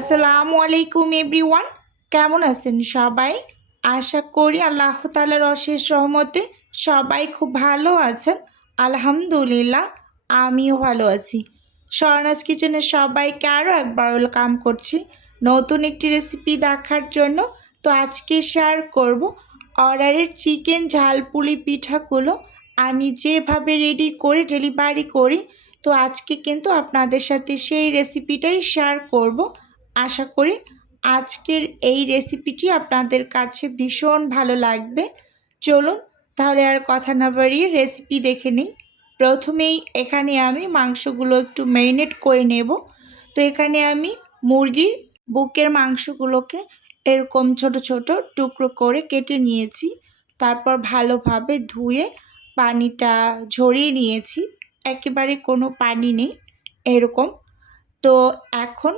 আসসালামু আলাইকুম এভরিওয়ান, কেমন আছেন সবাই? আশা করি আল্লাহ তাআলার অশেষ রহমতে সবাই খুব ভালো আছেন। আলহামদুলিল্লাহ, আমিও ভালো আছি। স্বর্ণাজ কিচেনের সবাইকে আরও একবার ওয়েলকাম করছি নতুন একটি রেসিপি দেখার জন্য। তো আজকে শেয়ার করব অর্ডারের চিকেন ঝালপুলি পিঠাগুলো আমি যেভাবে রেডি করে ডেলিভারি করি। তো আজকে কিন্তু আপনাদের সাথে সেই রেসিপিটাই শেয়ার করব। আশা করি আজকের এই রেসিপিটি আপনাদের কাছে ভীষণ ভালো লাগবে। চলুন তাহলে আর কথা না বাড়িয়ে রেসিপি দেখে নিই। প্রথমেই এখানে আমি মাংসগুলো একটু ম্যারিনেট করে নেব। তো এখানে আমি মুরগির বুকের মাংসগুলোকে এরকম ছোট ছোট টুকরো করে কেটে নিয়েছি। তারপর ভালোভাবে ধুয়ে পানিটা ঝরিয়ে নিয়েছি, একেবারে কোনো পানি নেই এরকম। তো এখন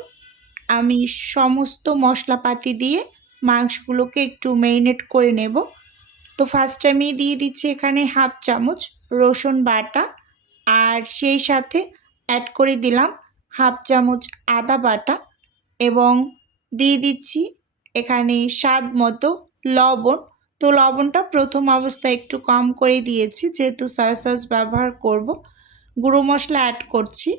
আমি সমস্ত মশলাপাতি দিয়ে মাংসগুলোকে একটু ম্যারিনেট করে নেব। তো ফার্স্ট আমি দিয়ে দিচ্ছি এখানে হাফ চামচ রসুন বাটা, আর সেই সাথে অ্যাড করে দিলাম হাফ চামচ আদা বাটা, এবং দিয়ে দিচ্ছি এখানে স্বাদ মতো লবণ। তো লবণটা প্রথম অবস্থায় একটু কম করে দিয়েছি, যেহেতু সয়া সস ব্যবহার করব। গুঁড়ো মশলা অ্যাড করছি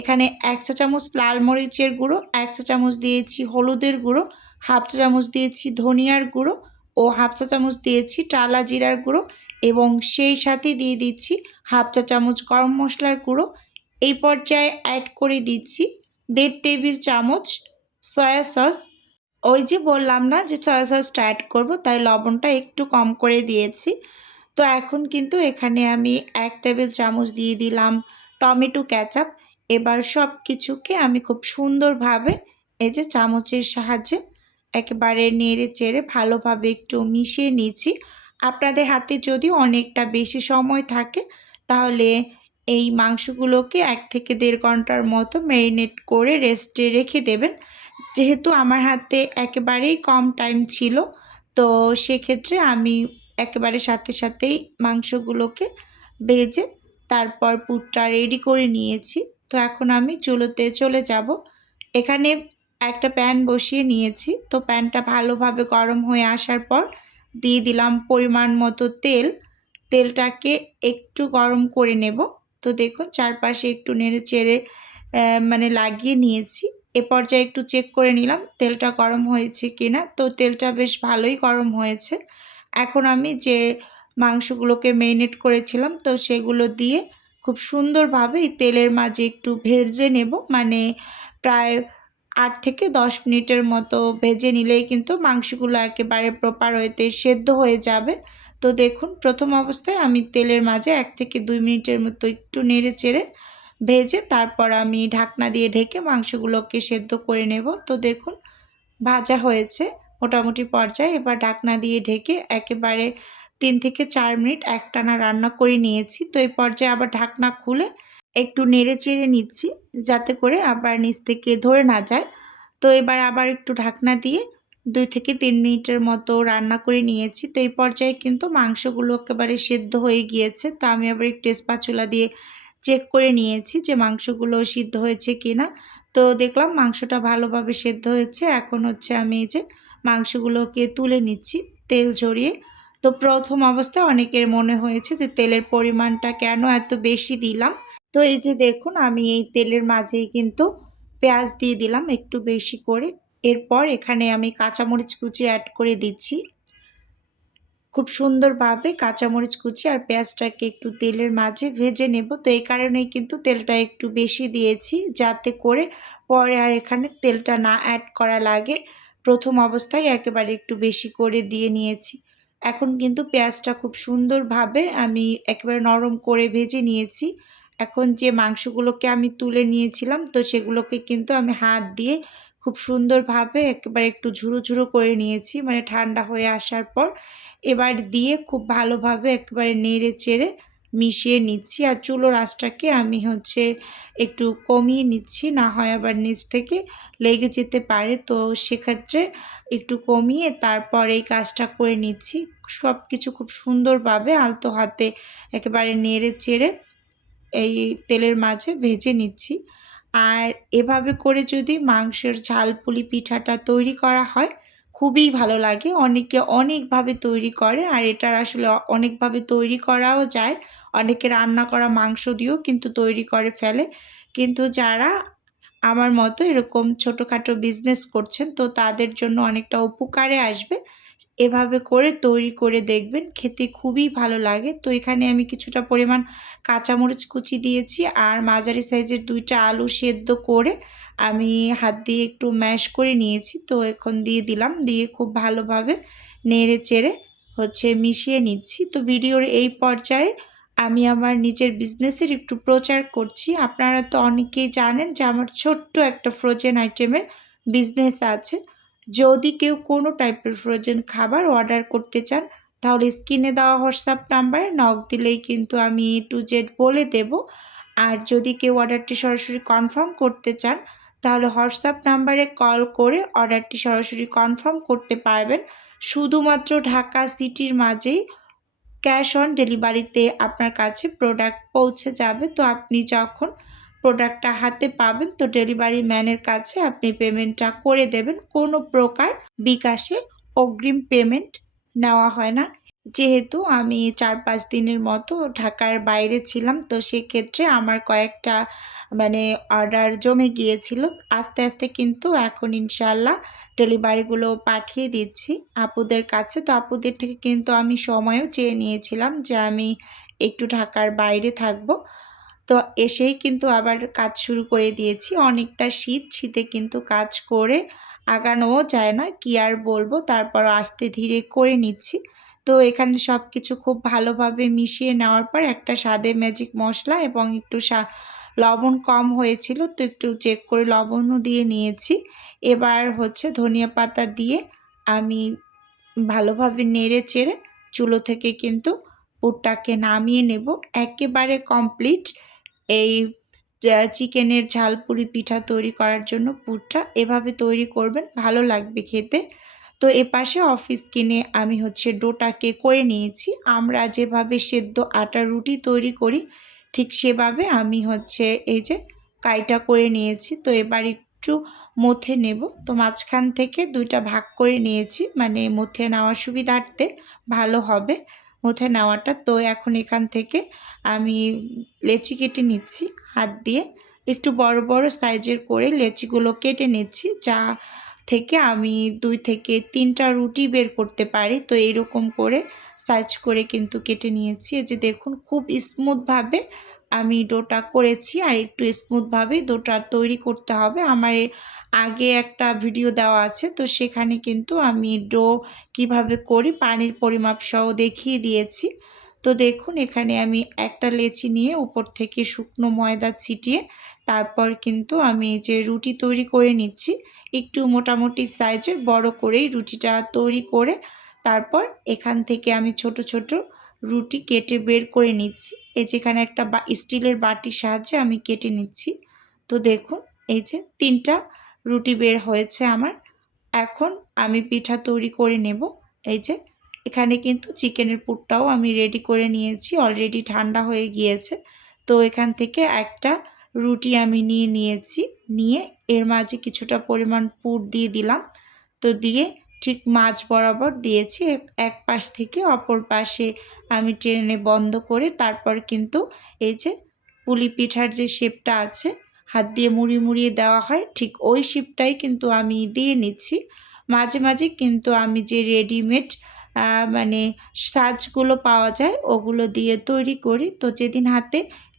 এখানে 1 চা চামচ লাল মরিচের গুঁড়ো, 1 চা চামচ দিয়েছি হলুদের গুঁড়ো, হাফ চা চামচ দিয়েছি ধনিয়ার গুঁড়ো ও হাফ চা চামচ দিয়েছি টালা জিরার গুঁড়ো, এবং সেই সাথে দিয়ে দিচ্ছি হাফ চা চামচ গরম মশলার গুঁড়ো। এই পর্যায়ে অ্যাড করে দিচ্ছি 1.5 টেবিল চামচ সয়া সস। ওই যে বললাম না যে সয়া সসটা অ্যাড করব, তাই লবণটা একটু কম করে দিয়েছি। তো এখন কিন্তু এখানে আমি 1 টেবিল চামচ দিয়ে দিলাম টমেটো কেচাপ। এবার সব কিছুকে আমি খুব সুন্দরভাবে এই যে চামচের সাহায্যে একেবারে নেড়ে চেড়ে ভালোভাবে একটু মিশিয়ে নিচ্ছি। আপনাদের হাতে যদি অনেকটা বেশি সময় থাকে তাহলে এই মাংসগুলোকে 1 থেকে 1.5 ঘন্টার মতো ম্যারিনেট করে রেস্টে রেখে দেবেন। যেহেতু আমার হাতে একেবারেই কম টাইম ছিল, তো সেক্ষেত্রে আমি একেবারে সাথে সাথেই মাংসগুলোকে ভেজে তারপর পুরটা রেডি করে নিয়েছি। তো এখন আমি চুলোতে চলে যাব। এখানে একটা প্যান বসিয়ে নিয়েছি। তো প্যানটা ভালোভাবে গরম হয়ে আসার পর দিয়ে দিলাম পরিমাণ মতো তেল। তেলটাকে একটু গরম করে নেব। তো দেখুন চারপাশে একটু নেড়ে চেড়ে লাগিয়ে নিয়েছি। এ পর্যায়ে একটু চেক করে নিলাম তেলটা গরম হয়েছে কিনা। তো তেলটা বেশ ভালোই গরম হয়েছে। এখন আমি যে মাংসগুলোকে ম্যারিনেট করেছিলাম তো সেগুলো দিয়ে খুব সুন্দরভাবে এই তেলের মাঝে একটু ভেজে নেব, প্রায় 8 থেকে 10 মিনিটের মতো ভেজে নিলেই কিন্তু মাংসগুলো একেবারে প্রপার ওয়েতে সেদ্ধ হয়ে যাবে। তো দেখুন প্রথম অবস্থায় আমি তেলের মাঝে 1 থেকে 2 মিনিটের মতো একটু নেড়ে চেড়ে ভেজে তারপর আমি ঢাকনা দিয়ে ঢেকে মাংসগুলোকে সেদ্ধ করে নেব। তো দেখুন ভাজা হয়েছে মোটামুটি পর্যায়ে। এবার ঢাকনা দিয়ে ঢেকে একেবারে 3 থেকে 4 মিনিট একটানা রান্না করে নিয়েছি। তো এই পর্যায়ে আবার ঢাকনা খুলে একটু নেড়ে চেড়ে নিচ্ছি, যাতে করে আবার নিচ থেকে ধরে না যায়। তো এবার আবার একটু ঢাকনা দিয়ে 2 থেকে 3 মিনিটের মতো রান্না করে নিয়েছি। তো এই পর্যায়ে কিন্তু মাংসগুলো একেবারে সেদ্ধ হয়ে গিয়েছে। তো আমি আবার একটু স্প্যাচুলা দিয়ে চেক করে নিয়েছি যে মাংসগুলো সিদ্ধ হয়েছে কিনা। তো দেখলাম মাংসটা ভালোভাবে সেদ্ধ হয়েছে। এখন হচ্ছে আমি এই যে মাংসগুলোকে তুলে নিচ্ছি তেল ঝরিয়ে। তো প্রথম অবস্থায় অনেকের মনে হয়েছে যে তেলের পরিমাণটা কেন এত বেশি দিলাম। তো এই যে দেখুন আমি এই তেলের মাঝেই কিন্তু পেঁয়াজ দিয়ে দিলাম একটু বেশি করে। এরপর এখানে আমি কাঁচামরিচ কুচি অ্যাড করে দিচ্ছি। খুব সুন্দরভাবে কাঁচামরিচ কুচি আর পেঁয়াজটাকে একটু তেলের মাঝে ভেজে নেব। তো এই কারণেই কিন্তু তেলটা একটু বেশি দিয়েছি, যাতে করে পরে আর এখানে তেলটা না অ্যাড করা লাগে। প্রথম অবস্থায় একেবারে একটু বেশি করে দিয়ে নিয়েছি। এখন কিন্তু পেঁয়াজটা খুব সুন্দরভাবে আমি একেবারে নরম করে ভেজে নিয়েছি। এখন যে মাংসগুলোকে আমি তুলে নিয়েছিলাম তো সেগুলোকে কিন্তু আমি হাত দিয়ে খুব সুন্দরভাবে একেবারে একটু ঝুরো ঝুরো করে নিয়েছি, ঠান্ডা হয়ে আসার পর। এবার দিয়ে খুব ভালোভাবে একেবারে নেড়ে চেড়ে মিশিয়ে নিচ্ছি। আর চুলোর আঁচটাকে আমি একটু কমিয়ে নিচ্ছি, না হয় আবার নিচ থেকে লেগে যেতে পারে। তো সেক্ষেত্রে একটু কমিয়ে তারপর এই কাজটা করে নিচ্ছি। সব কিছু খুব সুন্দরভাবে আলতো হাতে একেবারে নেড়ে চেড়ে এই তেলের মাঝে ভেজে নিচ্ছি। আর এভাবে করে যদি মাংসের ঝাল পুলি পিঠাটা তৈরি করা হয় খুবই ভালো লাগে। অনেকে অনেকভাবে তৈরি করে আর এটার আসলে অনেকভাবে তৈরি করাও যায়। অনেকে রান্না করা মাংস দিয়েও কিন্তু তৈরি করে ফেলে। কিন্তু যারা আমার মতো এরকম ছোটখাটো বিজনেস করছেন তো তাদের জন্য অনেকটা উপকারে আসবে। এভাবে করে তৈরি করে দেখবেন, খেতে খুবই ভালো লাগে। তো এখানে আমি কিছুটা পরিমাণ কাঁচামরিচ কুচি দিয়েছি আর মাঝারি সাইজের ২ টা আলু সেদ্ধ করে আমি হাত দিয়ে একটু ম্যাশ করে নিয়েছি। তো এখন দিয়ে দিলাম, দিয়ে খুব ভালোভাবে নেড়ে-চেড়ে মিশিয়ে নিচ্ছি। তো ভিডিওর এই পর্যায়ে আমি আমার নিজের বিজনেসের একটু প্রচার করছি। আপনারা তো অনেকেই জানেন যে আমার ছোট্ট একটা ফ্রোজেন আইটেমের বিজনেস আছে। যদি কেউ কোনো টাইপের ফ্রোজেন খাবার অর্ডার করতে চান তাহলে স্ক্রিনে দেওয়া হোয়াটসঅ্যাপ নাম্বারে নক দিলেই কিন্তু আমি A to Z বলে দেব। আর যদি কেউ অর্ডারটি সরাসরি কনফার্ম করতে চান তাহলে হোয়াটসঅ্যাপ নাম্বারে কল করে অর্ডারটি সরাসরি কনফার্ম করতে পারবেন। শুধুমাত্র ঢাকা সিটির মাঝেই ক্যাশ অন ডেলিভারিতে আপনার কাছে প্রোডাক্ট পৌঁছে যাবে। তো আপনি যখন প্রোডাক্টটা হাতে পাবেন তো ডেলিভারি ম্যানের কাছে আপনি পেমেন্টটা করে দেবেন। কোনো প্রকার বিকাশে অগ্রিম পেমেন্ট নেওয়া হয় না। যেহেতু আমি ৪-৫ দিনের মতো ঢাকার বাইরে ছিলাম তো সেক্ষেত্রে আমার কয়েকটা অর্ডার জমে গিয়েছিল। আস্তে, আস্তে কিন্তু এখন ইনশাআল্লাহ ডেলিভারিগুলো পাঠিয়ে দিচ্ছি আপুদের কাছে। তো আপুদের থেকে কিন্তু আমি সময়ও চেয়ে নিয়েছিলাম যে আমি একটু ঢাকার বাইরে থাকবো। তো এসেই কিন্তু আবার কাজ শুরু করে দিয়েছি। অনেকটা শীত, শীতে কিন্তু কাজ করে আগানোও যায় না। কি আর বলবো, তারপরও আস্তে ধীরে করে নিচ্ছি। তো এখানে সবকিছু খুব ভালোভাবে মিশিয়ে নেওয়ার পর একটা স্বাদে ম্যাজিক মসলা এবং একটু লবণ কম হয়েছিল তো একটু চেক করে লবণও দিয়ে নিয়েছি। এবার ধনিয়া পাতা দিয়ে আমি ভালোভাবে নেড়ে-চেড়ে চুলো থেকে কিন্তু পুরটাকে নামিয়ে নেব। একেবারে কমপ্লিট এই চিকেনের ঝালপুরি পিঠা তৈরি করার জন্য পুরটা এভাবে তৈরি করবেন, ভালো লাগবে খেতে। তো এপাশে অফিস কিনে আমি ডোটাকে করে নিয়েছি। আমরা যেভাবে সেদ্ধ আটার রুটি তৈরি করি ঠিক সেভাবে আমি এই যে কাইটা করে নিয়েছি। তো এবার একটু মথে নেব। তো মাঝখান থেকে ২ টা ভাগ করে নিয়েছি, মানে মথে নেওয়ার সুবিধার্থে ভালো হবে মথে নেওয়াটা। তো এখন এখান থেকে আমি লেচি কেটে নিচ্ছি হাত দিয়ে। একটু বড় বড় সাইজের করে লেচিগুলো কেটে নিচ্ছি, যা থেকে আমি ২ থেকে ৩ টা রুটি বের করতে পারি। তো এইরকম করে সাইজ করে কিন্তু কেটে নিয়েছি। এই যে দেখুন খুব স্মুথভাবে আমি ডোটা করেছি আর একটু স্মুথভাবেই ডোটা তৈরি করতে হবে। আমার এর আগে একটা ভিডিও দেওয়া আছে, তো সেখানে কিন্তু আমি ডো কিভাবে করি পানির পরিমাপ সহ দেখিয়ে দিয়েছি। তো দেখুন এখানে আমি একটা লেচি নিয়ে উপর থেকে শুকনো ময়দা ছিটিয়ে তারপর কিন্তু আমি যে রুটি তৈরি করে নিচ্ছি। একটু মোটামুটি সাইজের বড় করেই রুটিটা তৈরি করে তারপর এখান থেকে আমি ছোট ছোট রুটি কেটে বের করে নিচ্ছি। এই যেখানে একটা স্টিলের বাটির সাহায্যে আমি কেটে নিচ্ছি। তো দেখুন এই যে ৩ টা রুটি বের হয়েছে আমার। এখন আমি পিঠা তৈরি করে নেব। এই যে এখানে কিন্তু চিকেনের পুরটাও আমি রেডি করে নিয়েছি, অলরেডি ঠান্ডা হয়ে গিয়েছে। তো এখান থেকে একটা রুটি আমি নিয়েছি, নিয়ে এর মাঝে কিছুটা পরিমাণ পুর দিয়ে দিলাম। তো দিয়ে ঠিক মাঝ বরাবর দিয়েছি, এক পাশ থেকে অপর পাশে আমি টেনে বন্ধ করে তারপর কিন্তু এই যে পুলি পিঠার যে শেপটা আছে হাত দিয়ে মুড়িয়ে দেওয়া হয় ঠিক ওই শেপটাই কিন্তু আমি দিয়ে নিচ্ছি। মাঝে মাঝে কিন্তু আমি যে রেডিমেড সাজগুলো পাওয়া যায় ওগুলো দিয়ে তৈরি করি। তো যেদিন হাতে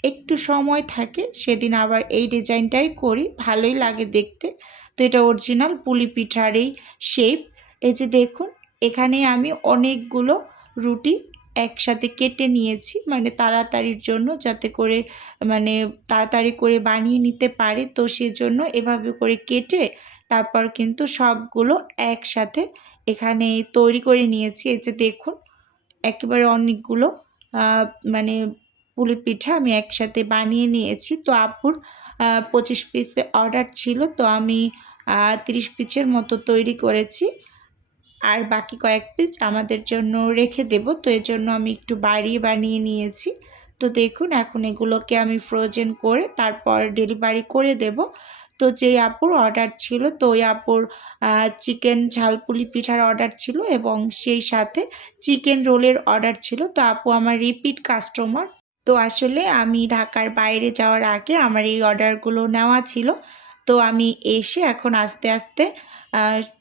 একটু সময় থাকে সেদিন আবার এই ডিজাইনটাই করি, ভালোই লাগে দেখতে। তো এটা অরিজিনাল পুলি পিঠার এই শেপ। এই যে দেখুন এখানে আমি অনেকগুলো রুটি একসাথে কেটে নিয়েছি, তাড়াতাড়ির জন্য, যাতে করে তাড়াতাড়ি করে বানিয়ে নিতে পারি। তো সেজন্য এভাবে করে কেটে তারপর কিন্তু সবগুলো একসাথে এখানে তৈরি করে নিয়েছি। এই যে দেখুন একেবারে অনেকগুলো মানে পুলি পিঠা আমি একসাথে বানিয়ে নিয়েছি। তো আপুর ২৫ পিসের অর্ডার ছিল, তো আমি ৩০ পিসের মতো তৈরি করেছি আর বাকি কয়েক পিস আমাদের জন্য রেখে দেব। তো এজন্য আমি একটু বাড়িয়ে বানিয়ে নিয়েছি। তো দেখুন এখন এগুলোকে আমি ফ্রোজেন করে তারপর ডেলিভারি করে দেব। তো যেই আপুর অর্ডার ছিল তো ওই আপুর চিকেন ঝালপুলি পিঠার অর্ডার ছিল এবং সেই সাথে চিকেন রোলের অর্ডার ছিল। তো আপু আমার রিপিট কাস্টমার। তো আসলে আমি ঢাকার বাইরে যাওয়ার আগে আমার এই অর্ডারগুলো নেওয়া ছিল। তো আমি এসে এখন আস্তে আস্তে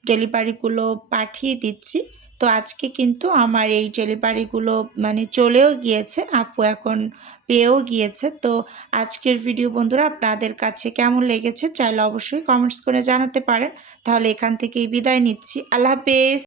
ডেলিভারিগুলো পাঠিয়ে দিচ্ছি। তো আজকে কিন্তু আমার এই ডেলিভারিগুলো মানে চলেও গিয়েছে, আপু এখন পেয়েও গিয়েছে। তো আজকের ভিডিও বন্ধুরা আপনাদের কাছে কেমন লেগেছে চাইলে অবশ্যই কমেন্টস করে জানাতে পারেন। তাহলে এখান থেকেই বিদায় নিচ্ছি। আল্লাহ হাফেজ।